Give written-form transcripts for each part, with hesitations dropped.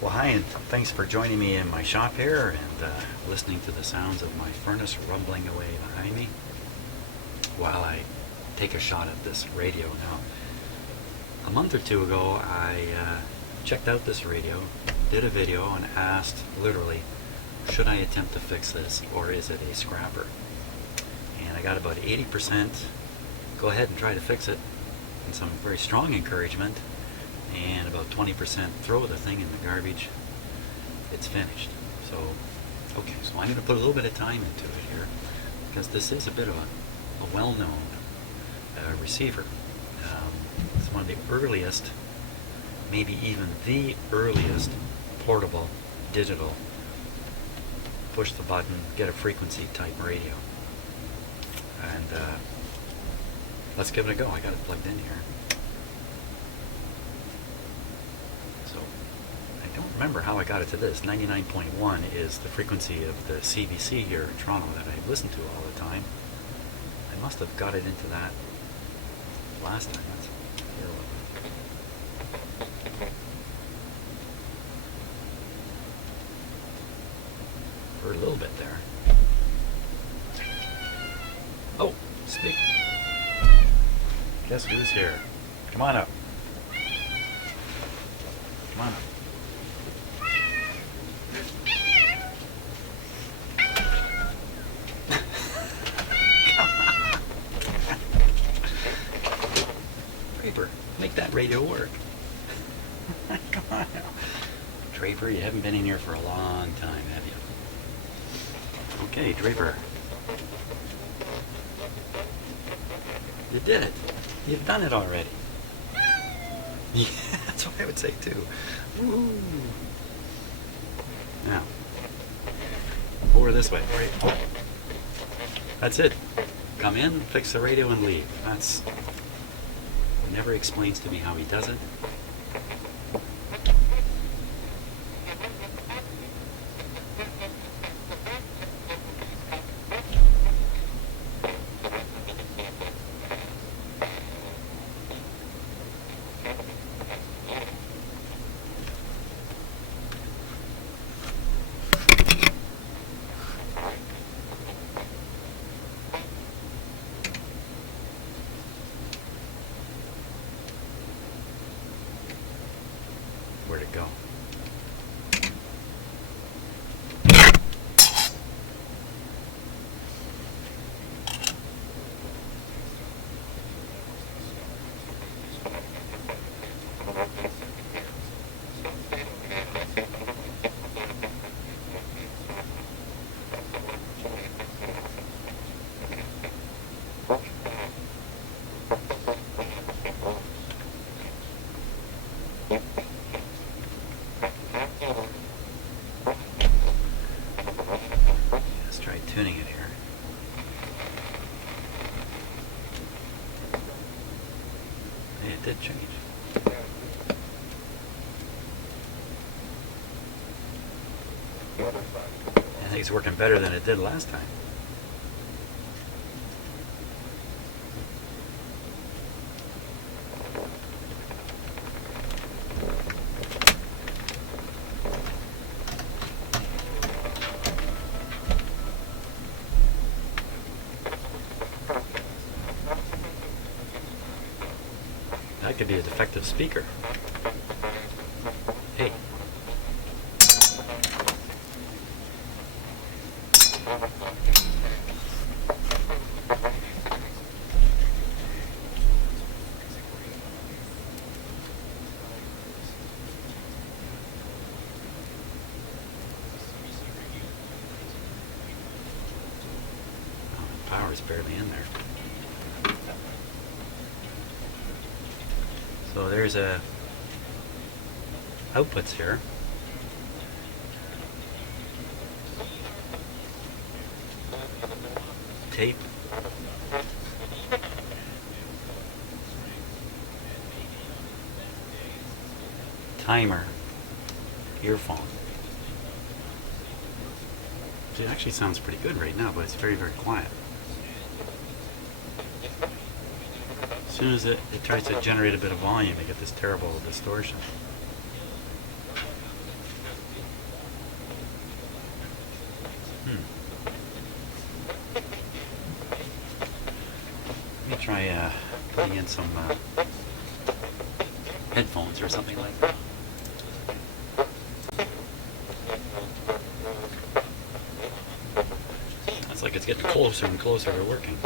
Well, hi, and thanks for joining me in my shop here and listening to the sounds of my furnace rumbling away behind me while I take a shot at this radio. Now, a month or two ago, I checked out this radio, did a video, and asked, literally, should I attempt to fix this, or is it a scrapper? And I got about 80% go ahead and try to fix it, and some very strong encouragement, and about 20% throw the thing in the garbage. It's finished. So, okay, so I'm going to put a little bit of time into it here, because this is a bit of a well-known receiver. It's one of the earliest, maybe even the earliest, portable, digital, push the button, get a frequency type radio. And let's give it a go. I got it plugged in here. So I don't remember how I got it to this. 99.1 is the frequency of the CBC here in Toronto that I listen to all the time. I must have got it into that last time. Let's hear what. Heard a little bit there. Oh, speak. Guess who's here? Come on up. Come on up. Draper, make that radio work. Come on now. Draper, you haven't been in here for a long time, have you? Okay, Draper. You did it. You've done it already. Yeah, that's what I would say too. Woo. Now, over this way. Right. Oh. That's it. Come in, fix the radio, and leave. That's. He never explains to me how he does it. Where'd it go? Let's try tuning it here. Hey, it did change. I think it's working better than it did last time. That could be a defective speaker. Hey. Oh, the power's barely in there. So there's outputs here. Tape. Timer. Earphone. It actually sounds pretty good right now, but it's very, very quiet. As soon as it tries to generate a bit of volume, you get this terrible distortion. try putting in some headphones or something like that. It's like it's getting closer and closer to working.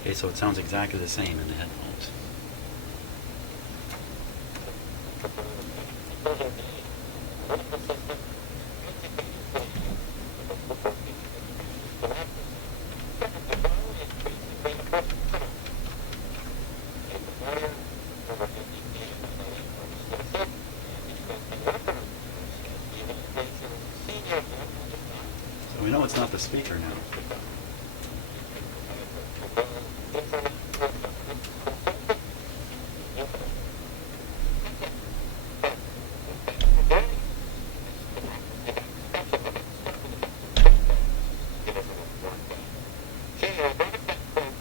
Okay, so it sounds exactly the same in the headphones. So we know it's not the speaker now.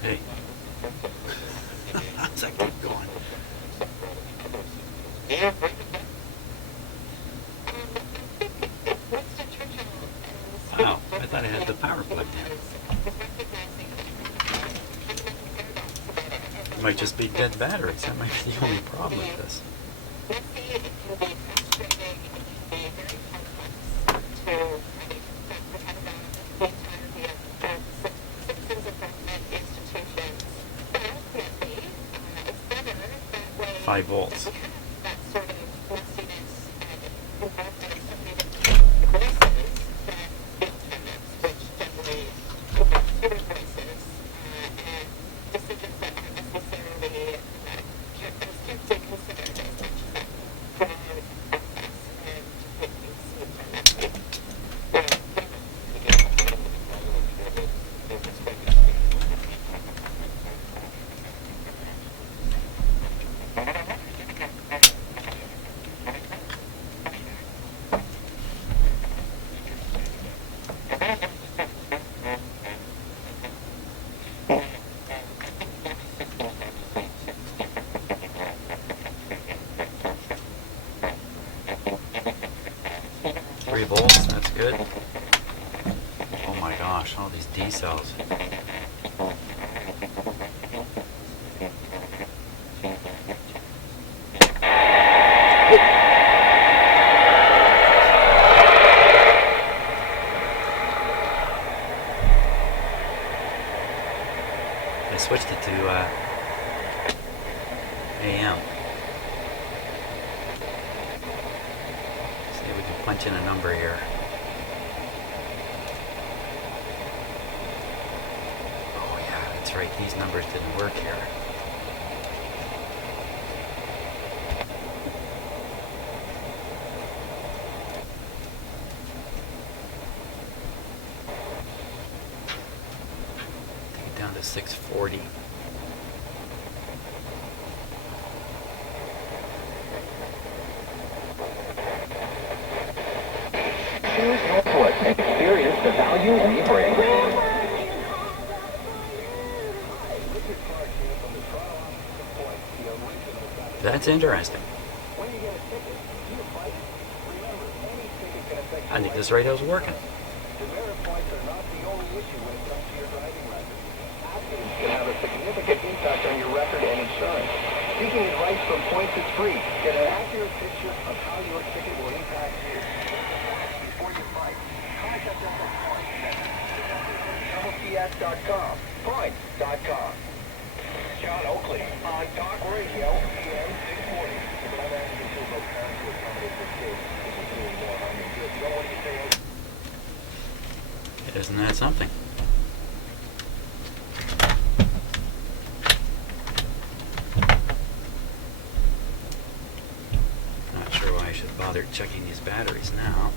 Hey. How's that keep going? Wow, I thought I had the power plugged in. It might just be dead batteries. That might be the only problem with this. Five volts. Volts, that's good. Oh my gosh, all these D cells. I switched it to AM. See if we can punch in a number here. Oh yeah, that's right, these numbers didn't work here. Take it down to 640. Choose Northwood and experience the value we bring. That's interesting. I think this radio's working. Can have a significant impact on your record and insurance. Seeking advice from Points is free. Get an accurate picture of how your ticket will impact you. Before you fight, contact us at Points@TotalCX.com. Points.com. John Oakley on Talk Radio, PM 640. Isn't that something? Not sure why I should bother checking these batteries now.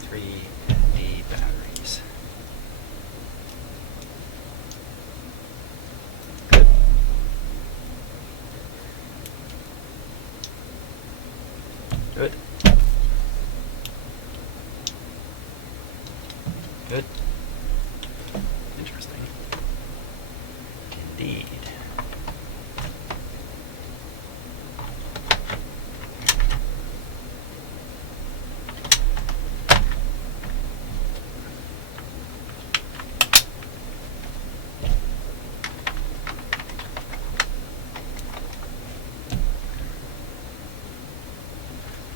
3D batteries. Good. Good. Interesting. Indeed.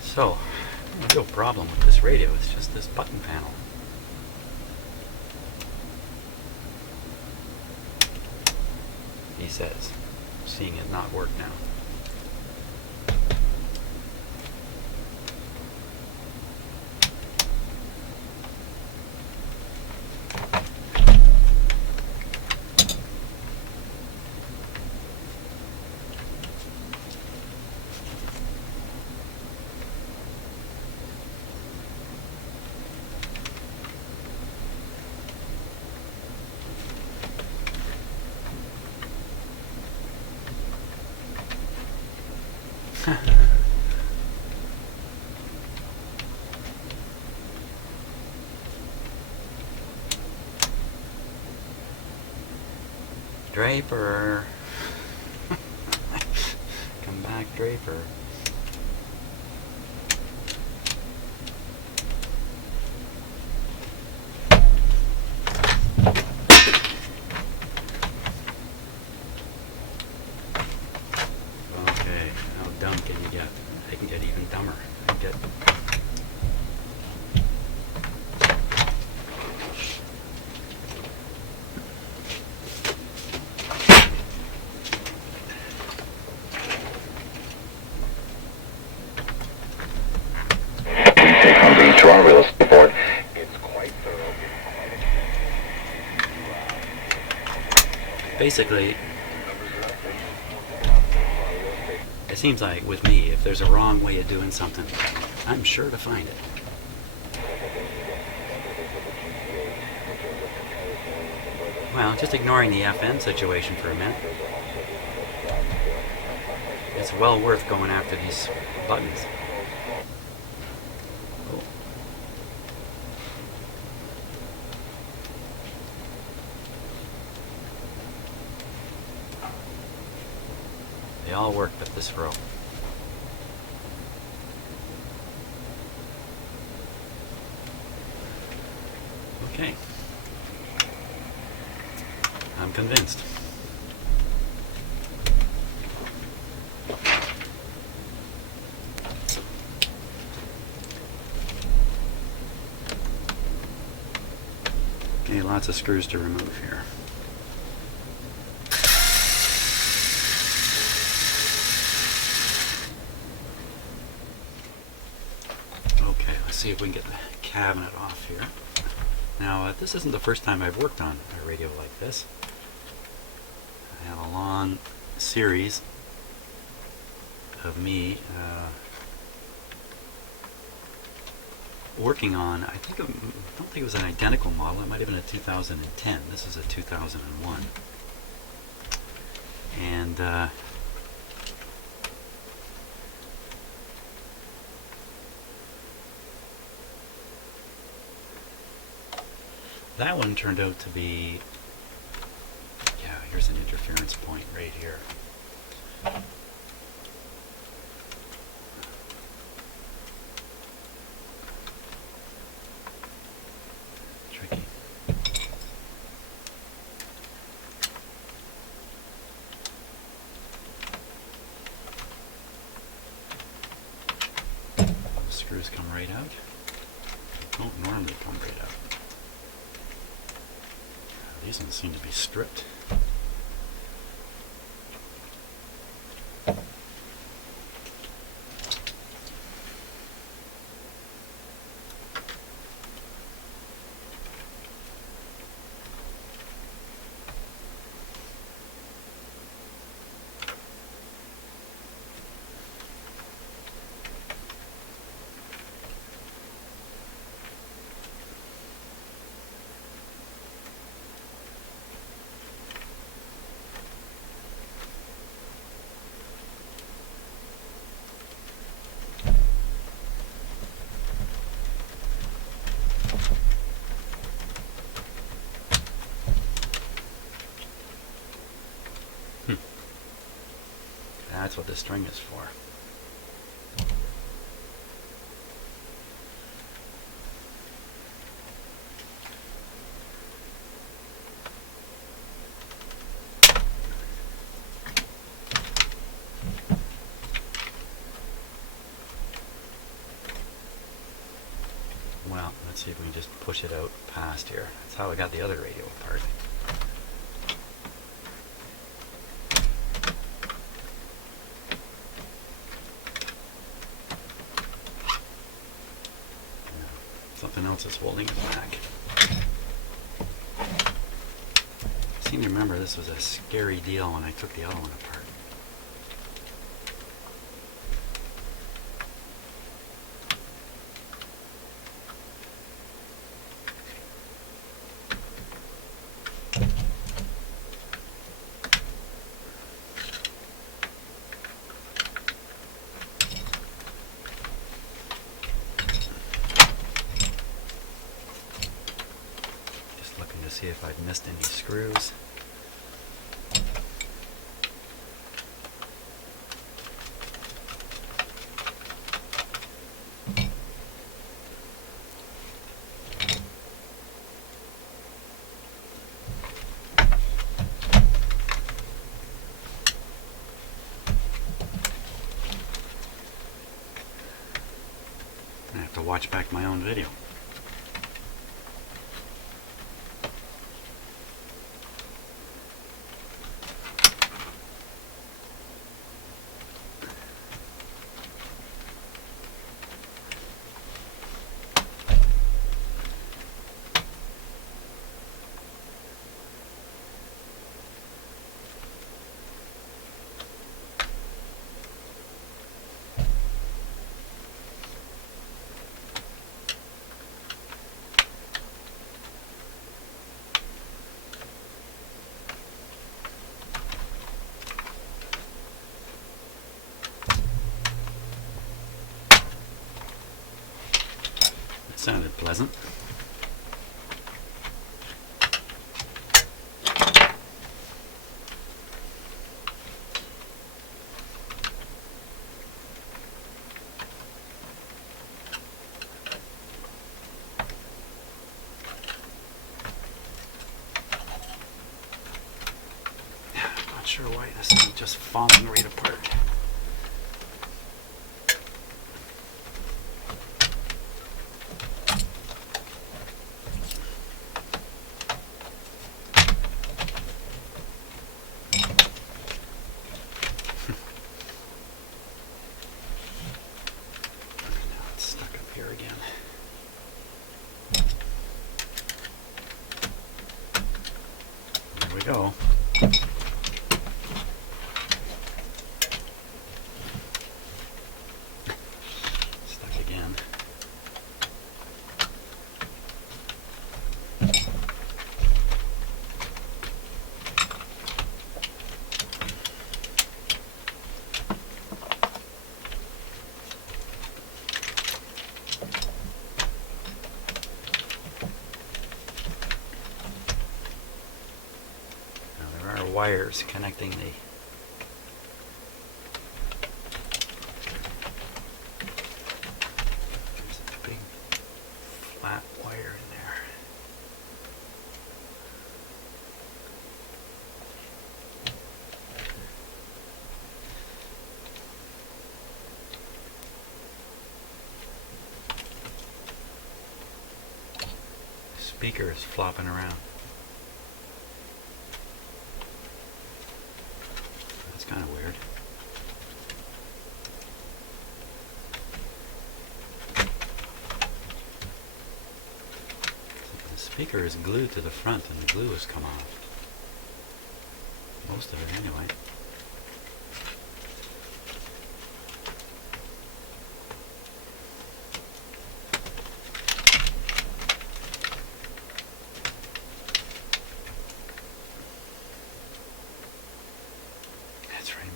So, the real problem with this radio is just this button panel. He says, seeing it not work now. Draper. Come back, Draper. Okay, how dumb can you get? I can get even dumber. I can get on the Toronto Real Estate Board. It's quite thorough. basically, it seems like with me, if there's a wrong way of doing something, I'm sure to find it. Well, just ignoring the FN situation for a minute, it's well worth going after these buttons. Oh. They all work but this row. Okay. I'm convinced. Okay, lots of screws to remove here. Okay, let's see if we can get the cabinet off here. Now, this isn't the first time I've worked on a radio like this. I have a long series of me working on, I don't think it was an identical model, it might have been a 2010. This is a 2001. And that one turned out to be, yeah, here's an interference point right here. Tricky. The screws come right out. They don't normally come right out. These ones seem to be stripped. that's what the string is for. Well, let's see if we can just push it out past here. That's how I got the other radio apart. Something else is holding it back. I seem to remember this was a scary deal when I took the other one apart. See if I've missed any screws. I have to watch back my own video. Sounded pleasant. Not sure why this isn't just falling right apart. Go. Stuck again. Wires connecting the there's a big flat wire in there. Speaker is flopping around. Kind of weird. The speaker is glued to the front and the glue has come off. Most of it anyway.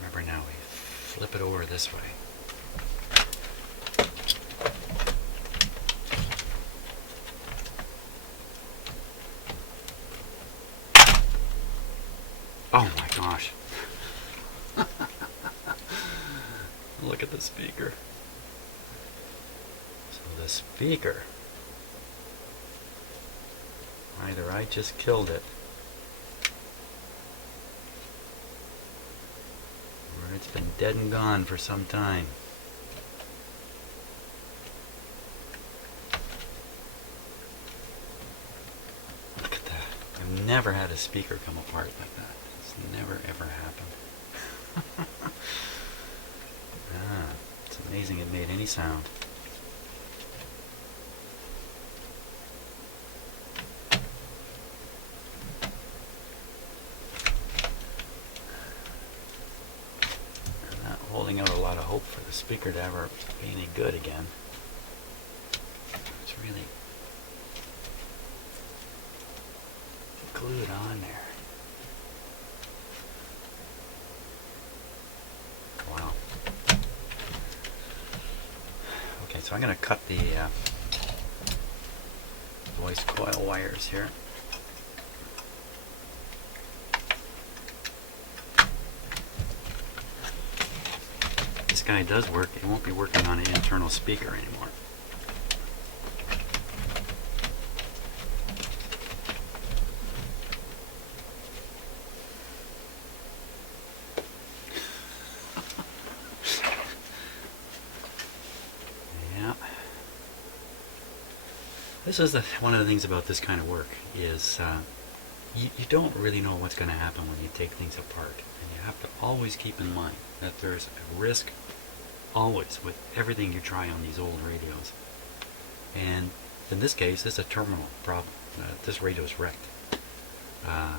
Remember now, we flip it over this way. Oh my gosh. Look at the speaker. So the speaker, either I just killed it, or it's been dead and gone for some time. Look at that. I've never had a speaker come apart like that. It's never ever happened. It's amazing it made any sound. I'm not holding out a lot of hope for the speaker to ever be any good again. It's really glued on there. Wow. Okay, so I'm going to cut the voice coil wires here. This guy does work. It won't be working on an internal speaker anymore. This is one of the things about this kind of work is you don't really know what's going to happen when you take things apart. And you have to always keep in mind that there's a risk always with everything you try on these old radios. And in this case, it's a terminal problem. This radio is wrecked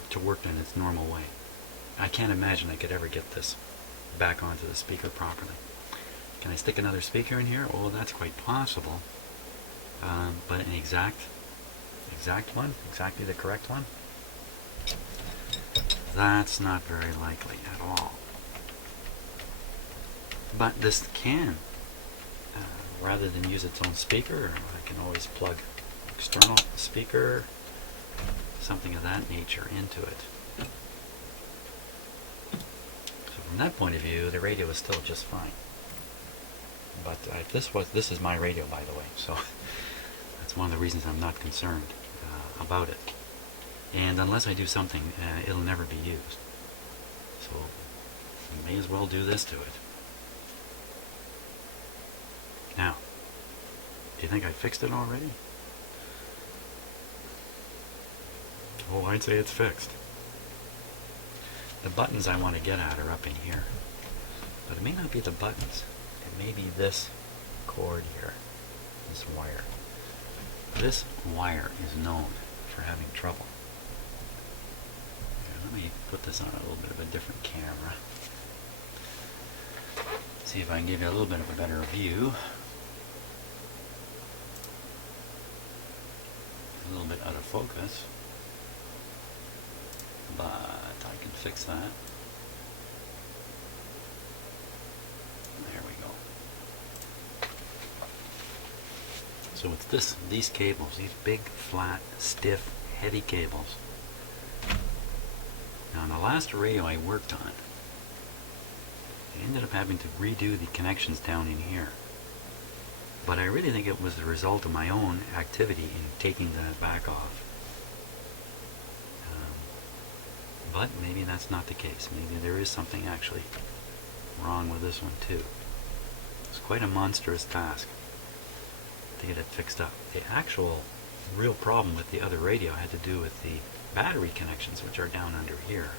to work in its normal way. I can't imagine I could ever get this back onto the speaker properly. Can I stick another speaker in here? Oh, that's quite possible. But an exact one, exactly the correct one, that's not very likely at all. But this can, rather than use its own speaker, I can always plug external speaker, something of that nature into it. So from that point of view, the radio is still just fine. But this is my radio, by the way, so that's one of the reasons I'm not concerned about it. And unless I do something, it'll never be used. So I may as well do this to it. Now, do you think I fixed it already? Oh, I'd say it's fixed. The buttons I want to get at are up in here. But it may not be the buttons. It may be this cord here, this wire. This wire is known for having trouble. Here, let me put this on a little bit of a different camera. See if I can give you a little bit of a better view. A little bit out of focus, but I can fix that. There we go. So it's these cables, these big, flat, stiff, heavy cables. Now, on the last radio I worked on, I ended up having to redo the connections down in here. But I really think it was the result of my own activity in taking that back off. But maybe that's not the case. Maybe there is something actually wrong with this one too. It's quite a monstrous task to get it fixed up. The actual real problem with the other radio had to do with the battery connections, which are down under here.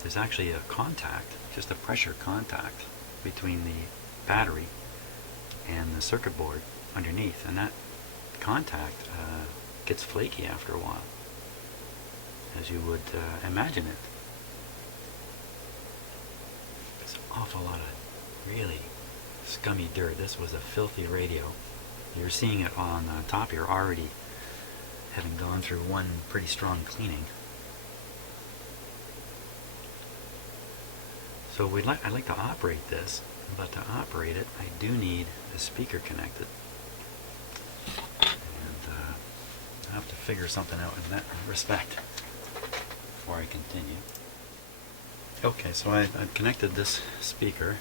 There's actually a contact, just a pressure contact between the battery and the circuit board underneath, and that contact gets flaky after a while, as you would imagine it. There's an awful lot of really scummy dirt. This was a filthy radio. You're seeing it on top here already, having gone through one pretty strong cleaning. So I'd like to operate this, but to operate it, I do need a speaker connected. And I have to figure something out in that respect before I continue. Okay, so I've connected this speaker.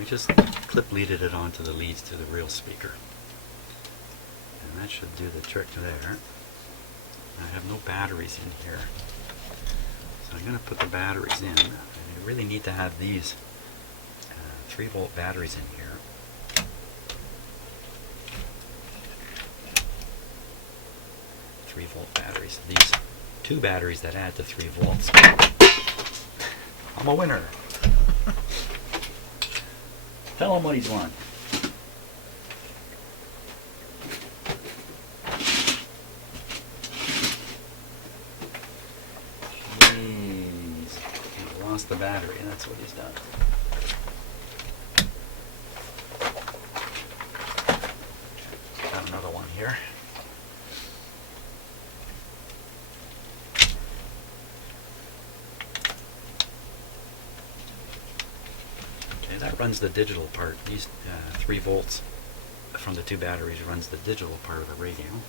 I just clip leaded it onto the leads to the real speaker. And that should do the trick there. I have no batteries in here. So I'm going to put the batteries in. And you really need to have these 3-volt batteries in here. Volt batteries. These 2 batteries that add to 3 volts. I'm a winner. Tell him what he's won. Jeez. He lost the battery. That's what he's done. Got another one here. That runs the digital part. These 3 volts from the 2 batteries runs the digital part of the radio.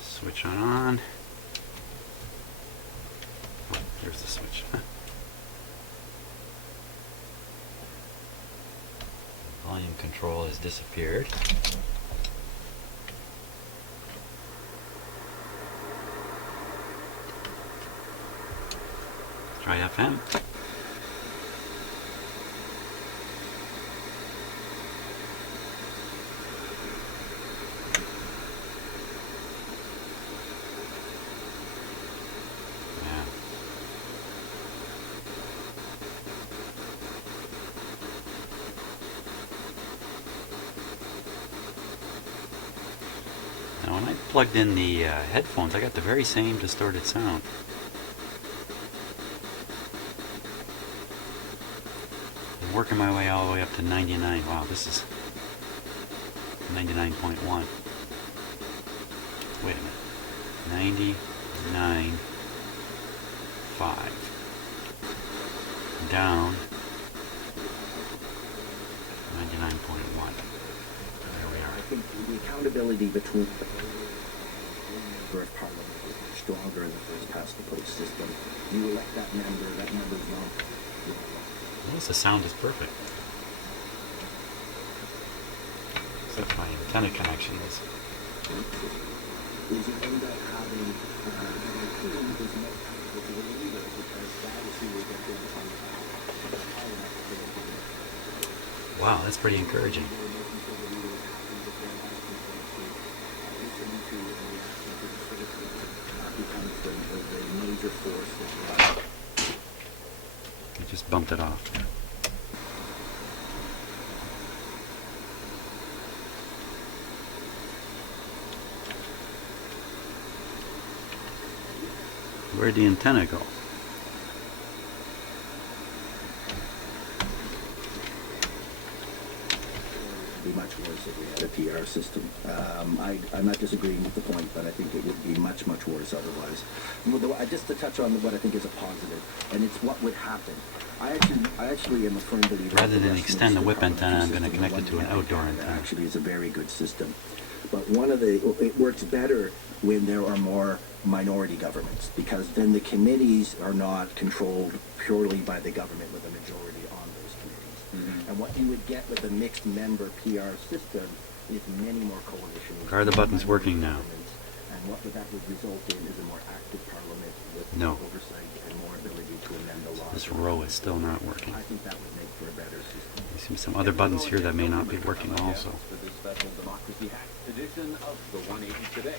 Switch on. Oh, there's the switch. Volume control has disappeared. Try FM. Now when I plugged in the headphones, I got the very same distorted sound. I'm working my way all the way up to 99. Wow, this is 99.1. Wait a minute. 99.5. Down 99.1. I think the accountability between the member of Parliament is much stronger in the first past the post system. You elect that member's not. Yes, the sound is perfect. Except my antenna connection is. Is you end up having who is not accountable to the leader, because that is who will get the Parliament. Wow, that's pretty encouraging. I just bumped it off. Where'd the antenna go? Be much worse if we had a PR system. I'm not disagreeing with the point, but I think it would be much, much worse otherwise. Just to touch on what I think is a positive, and it's what would happen. I actually am a firm believer. Rather than extend the whip antenna, I'm going to connect it to an outdoor antenna. Actually, is a very good system. But it works better when there are more minority governments, because then the committees are not controlled purely by the government with a majority on those committees. Mm-hmm. And what you would get with a mixed member PR system is many more coalitions. Are the buttons working now? And what that would result in is a more active parliament with No. more oversight and more ability to amend the law. This row is still not working. I think that would make for a better system. There seems some other buttons here that may not be working also. For this special Democracy Hack edition of the 180 Today.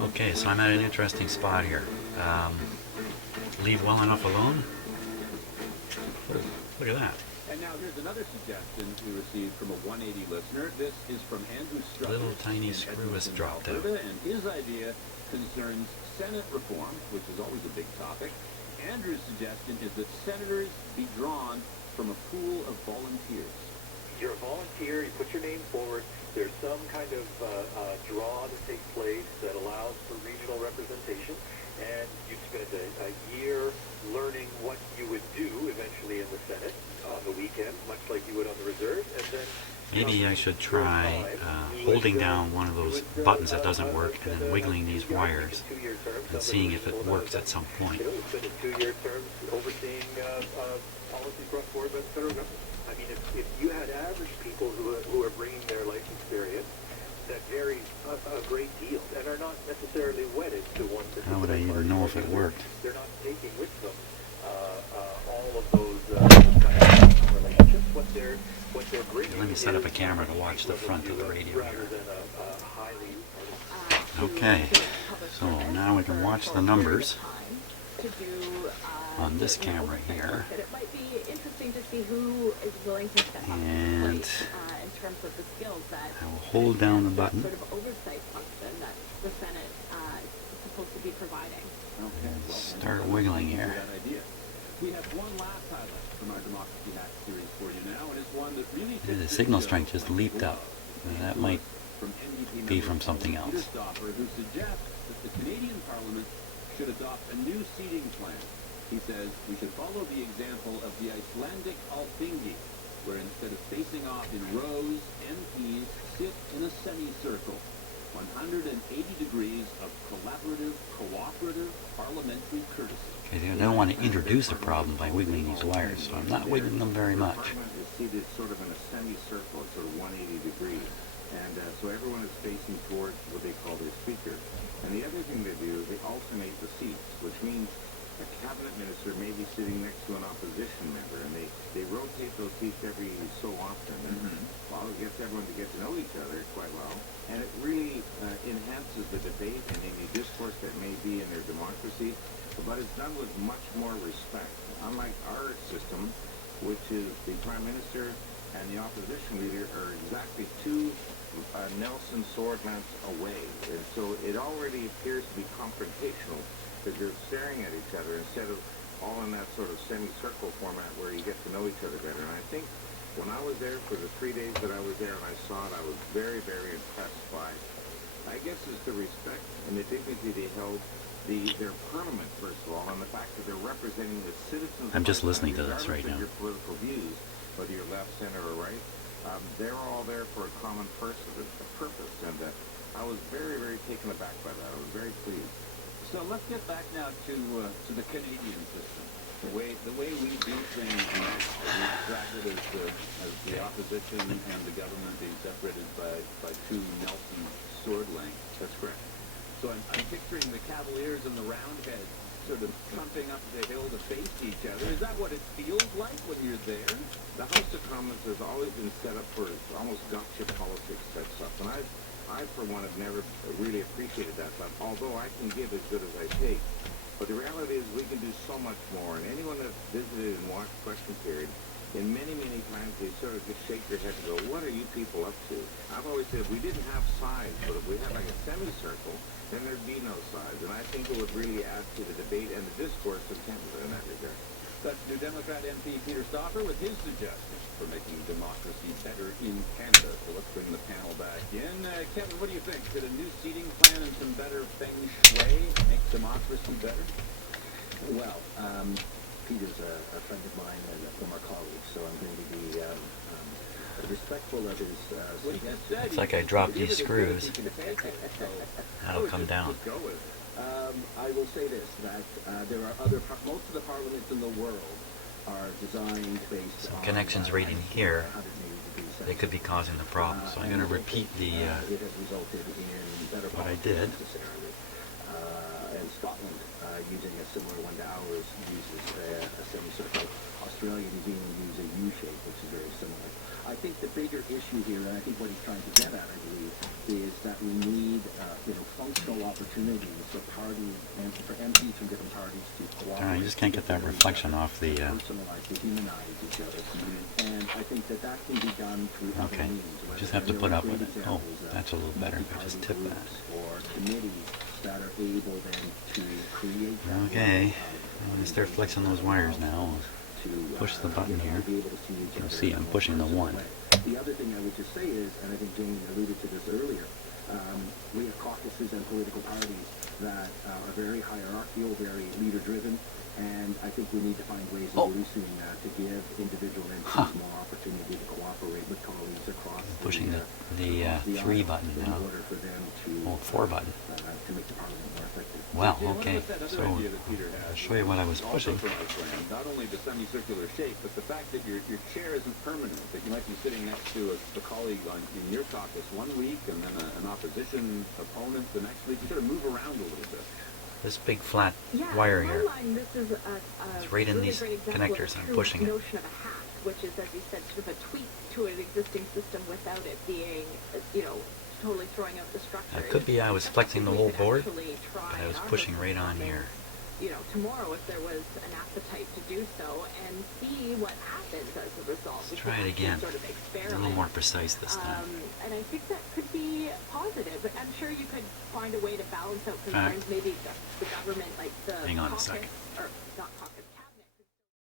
Okay, so I'm at an interesting spot here. Leave well enough alone? Look at that. And now here's another suggestion we received from a 180 listener. This is from Andrew Struthers. Little tiny in screw is Edmonton, dropped out. Alberta, and his idea concerns Senate reform, which is always a big topic. Andrew's suggestion is that senators be drawn from a pool of volunteers. You're a volunteer, you put your name forward, there's some kind of draw that takes place that allows for regional representation, and you spend a year learning what you would do eventually in the Senate on the weekend, much like you would on the reserve, and then Maybe I should try holding down one of those buttons that doesn't work and then wiggling these wires and seeing if it works at some point. You know, we spend a 2-year term overseeing policy brought forward by the federal government. I mean, if you had average people who are bringing their life experience, that varies a great deal and are not necessarily wedded to one particular How would I even know if it worked? They're not taking with them all of those kind of relationships. What they're bringing. Let me set up a camera to watch the front of the radio rather here. than a highly Okay, so now we can watch the numbers on this camera here. It might be interesting to see who is willing to step up And in terms of the skills that I will hold down the button. sort of oversight function that the Senate is supposed to be providing. Okay, well, Start wiggling here. that idea. We have one last highlight from our Democracy Hack series for you now, and it's one that really The fits signal the strength just leaped up. Now, that might from NDP be member from something Peter else. Stopper, who suggests that the Canadian Parliament should adopt a new seating plan. He says we should follow the example of the Icelandic Alþingi, where instead of facing off in rows, MPs sit in a semicircle. 180 degrees of collaborative, cooperative, parliamentary courtesy. Okay, I don't want to introduce a problem by wiggling these wires, so I'm not wiggling them very much. Parliament is seated sort of in a semicircle, sort of 180 degrees. And so everyone is facing towards what they call their speaker. And the other thing they do is they alternate the seats, which means a cabinet minister may be sitting next to an opposition member, and they rotate those seats every so often. And well, it gets everyone to get to know each other quite well. And it really enhances the debate and any discourse that may be in their democracy, but it's done with much more respect. Unlike our system, which is the Prime Minister and the opposition leader are exactly two Nelson sword lengths away. And so it already appears to be confrontational because you're staring at each other instead of all in that sort of semicircle format where you get to know each other better. And I think when I was there for the 3 days that I was there and I saw it, I was very, very impressed by, I guess, is the respect and the dignity they held their parliament, first of all, and the fact that they're representing the citizens. I'm just listening to this right now. Your political views, whether you're left, center, or right, they're all there for a common purpose. And I was very, very taken aback by that. I was very pleased. So let's get back now to the Canadian system. The way we do things now, we describe it as the opposition and the government being separated by two Nelson sword lengths. That's correct. So I'm picturing the Cavaliers and the Roundheads sort of pumping up the hill to face each other. Is that what it feels like when you're there? The House of Commons has always been set up for almost gotcha politics type stuff, and I for one have never really appreciated that stuff, although I can give as good as I take. But the reality is we can do so much more, and anyone that's visited and watched Question Period, in many, many times they sort of just shake their head and go, what are you people up to? I've always said if we didn't have sides, but if we had like a semicircle, then there'd be no sides. And I think it would really add to the debate and the discourse of Canada in that regard. That's New Democrat MP Peter Stopper with his suggestions for making democracy better in Canada. So let's bring the panel back in. Kevin, what do you think? Could a new seating plan and some better feng shui make democracy better? Well, Peter's a friend of mine and a former colleague, so I'm going to be respectful of his suggestion. It's like I dropped these screws. That'll come down. I will say this, that there are most of the parliaments in the world are designed based on Connections right in here, 180 degrees they could be causing the problem. So I'm going to repeat it has resulted in better what I policies did. necessarily. And Scotland, using a similar one to ours, uses a semicircle. Australia and New Zealand use a U-shape, which is very similar. I think the bigger issue here, and I think what he's trying to get at, I believe, is that we need, functional opportunities for parties and for MPs from different parties to cooperate. You just can't get that reflection off the. Personalize, to humanize each other, and I think that can be done through other Okay. means. Just have to put up with it. Oh, that's a little better if I just tip that. Or committees that are able then to create. Okay. I'm going to start flexing those wires now. Push the button here. You'll see I'm pushing the 1. The other thing I would just say is, and I think Jamie alluded to this earlier, we have caucuses and political parties that are very hierarchical, very leader-driven, and I think we need to find ways of loosening that to give individual MPs more opportunity to cooperate with colleagues across Pushing the 3 button in now. order for them to 4 button. to make the parliament more effective. Well, See, I wonder okay. if that other So idea that Peter has I'll show you what I was also pushing. from our plan, not only the semicircular shape, but the fact that your chair isn't permanent, that you might be sitting next to a colleague in your caucus one week and then an opposition opponent the next week. You sort of move around a little bit. This big flat Yeah, wire in my here. mind, this is a It's right in really these great example connectors. of I'm true pushing it. notion of a hack, which is, as you said, sort of a tweak to an existing system without it being, totally throwing out the structure. It could be I was It's flexing the something we whole could board, actually try but I was in our pushing right business on here. Tomorrow, if there was an appetite to do so, and see what happens as a result. Let's try it again. Sort of A experiment. little more precise this time. And I think that could be positive. But I'm sure you could find a way to balance out concerns. Maybe the government, like the Hang on a caucus, second. or not caucus,